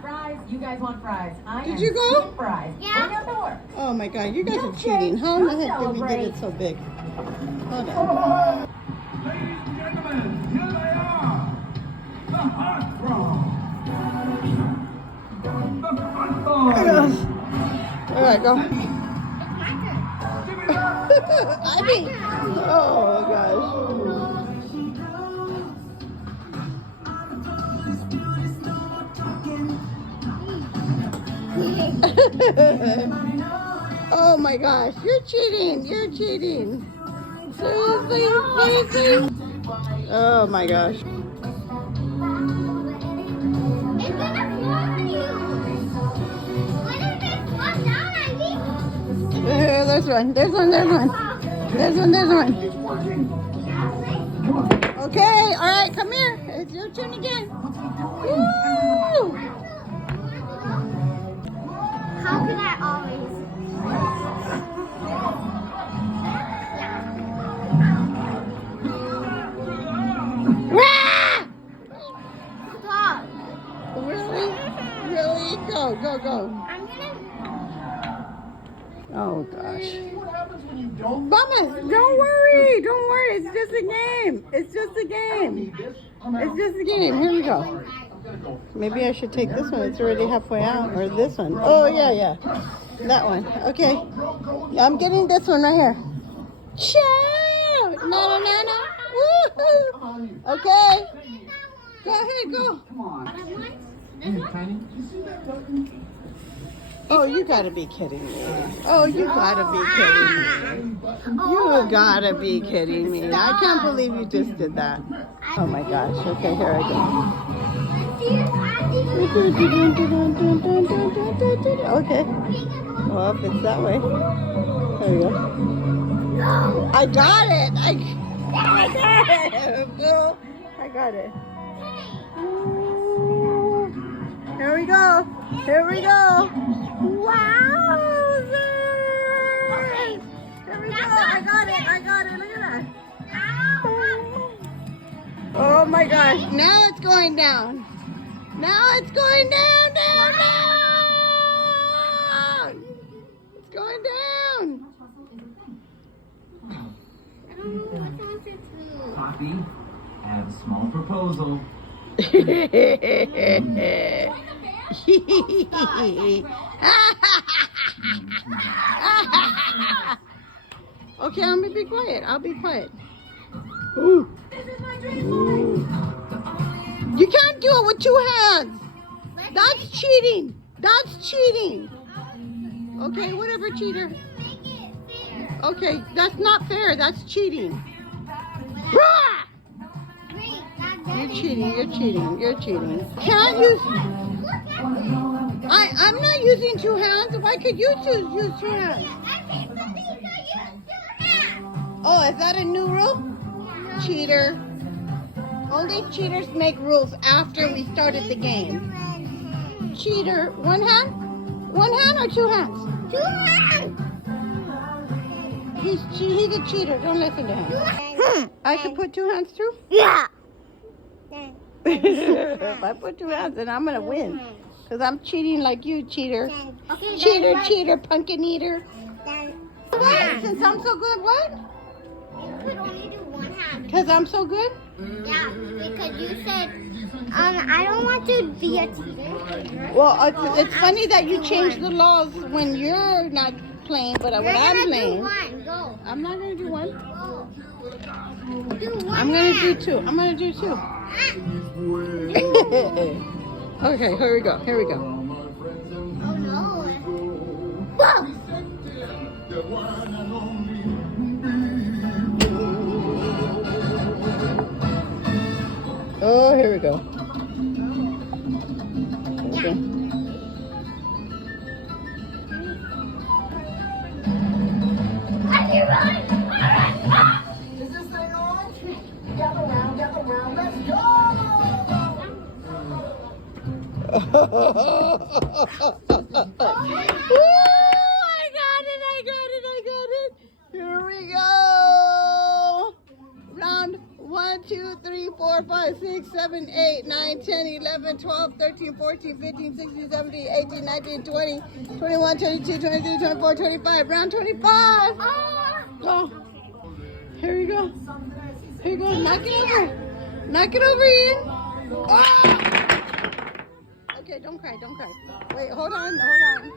Fries. You guys want fries? Did you go? Fries. Yeah. Bring out the work. Oh my God, you guys are cheating. How in the heck did we get it so big? Hold on. Ladies and gentlemen, here they are. The Heartthrob. The Fun Boys. All right, go. Give it up. I mean, oh gosh. Oh my gosh, you're cheating. You're cheating. Seriously? Seriously? Oh my gosh. It's gonna fall on you. What if it falls down on me? There's one. There's one. There's one. There's one. There's one. Okay. All right. Come here. It's your turn again. Woo! How could I always? Wah! Stop. Really? Really? Go. Go. Go. I'm gonna. Oh gosh. What happens when you don't? Mama, don't worry. Don't worry. It's just a game. It's just a game. It's just a game. Here we go. Maybe I should take this one. It's already halfway out. Or this one. Oh, yeah, yeah. That one. Okay. I'm getting this one right here. Ciao! No, no, no, no. Woohoo! Okay. Go ahead, go. Come on. Tiny. Oh, you gotta be kidding me. Oh, you gotta be kidding me. You gotta be kidding me. I can't believe you just did that. Oh my gosh. Okay, here I go. Okay. Well, if it's that way. There we go. I got it. I got it. Girl. I got it. Here we go. Here we go. Wow. Here we go. I got it. I got it. Look at that. Oh my gosh. Now it's going down. Now it's going down, down, down. It's going down. I don't know what to do. Poppy, I have a small proposal. Okay, I'm gonna be quiet. I'll be quiet. Ooh. Ooh. You can't do it with two hands. That's cheating. That's cheating. Okay, whatever, cheater. Okay, that's not fair. That's cheating. Rah! You're cheating. You're cheating. You're cheating. Can't use. I'm not using two hands. Why could you use two hands? Oh, is that a new rule? Cheater. Only cheaters make rules after we started the game. Cheater. One hand? One hand or two hands? Two hands. He's a cheater. Don't listen to him. I can put two hands too? Yeah. If I put two hands, then I'm going to win. Because I'm cheating like you, cheater. Okay, Cheater, then cheater, pumpkin eater. What? Since I'm so good, what? You could only do one hand. Because I'm so good? Yeah, because you said, I don't want to be a cheater. Well, it's funny that you change the laws when you're not playing, but when I'm playing. Do one. Go. I'm not going to do one. Go. Do one. I'm going to do two. I'm going to do two. Okay, here we go. Here we go. Oh no. Whoa. Oh, here we go. Okay. Are you running? Is this thing on? Gather round, let's go! Woo, I got it. Here we go. Round one. 1, 2, 3, 4, 5, 6, 7, 8, 9, 10, 11, 12, 13, 14, 15, 16, 17, 18, 19, 20, 21, 22, 23, 24, 25. Round 25. Go. Here you go. Here you go. Knock it over. Knock it over, Ian. Oh! Okay, don't cry. Don't cry. Wait, hold on. Hold on.